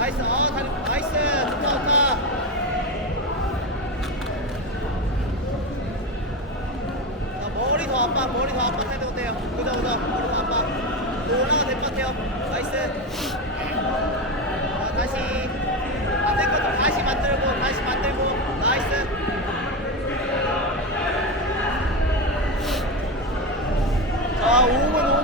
나이스. 아 다리 나이스. 좋다 좋다. 자, 머리 더 아빠 머리 더 아빠 해야 되겠네요? 그죠 그죠 머리 더 아빠 또 올라가 될것 같아요. 나이스. 자 다시. 안될 것도 다시 만들고 다시 만들고. 나이스. 자 5분 5분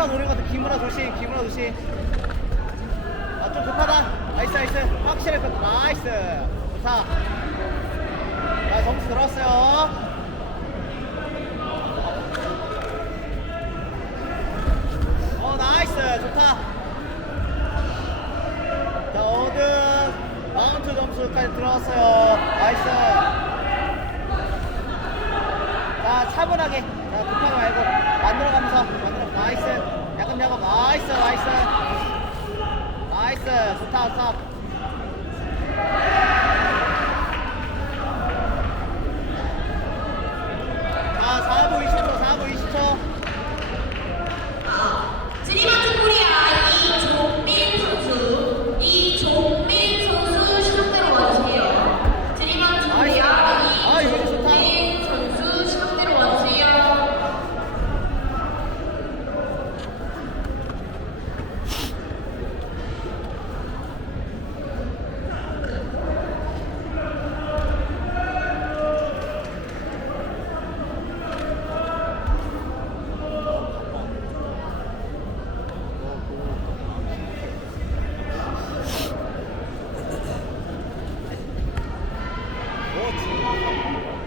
김우라 노는 것 같아. 김우라 조심, 김우라 조심. 아, 좀 급하다. 나이스, 나이스. 확실히 급. 나이스. 좋다. 자, 점수 들었어요. 어, 나이스. 좋다. 자, 어든 마운트 점수까지 들어왔어요. 나이스. 자, 차분하게. 자, 급하게 말고. 만들어가면서. 만들어. 나이스. 약간. 나이스, 나이스. 나이스. 좋다, 좋다. Вот.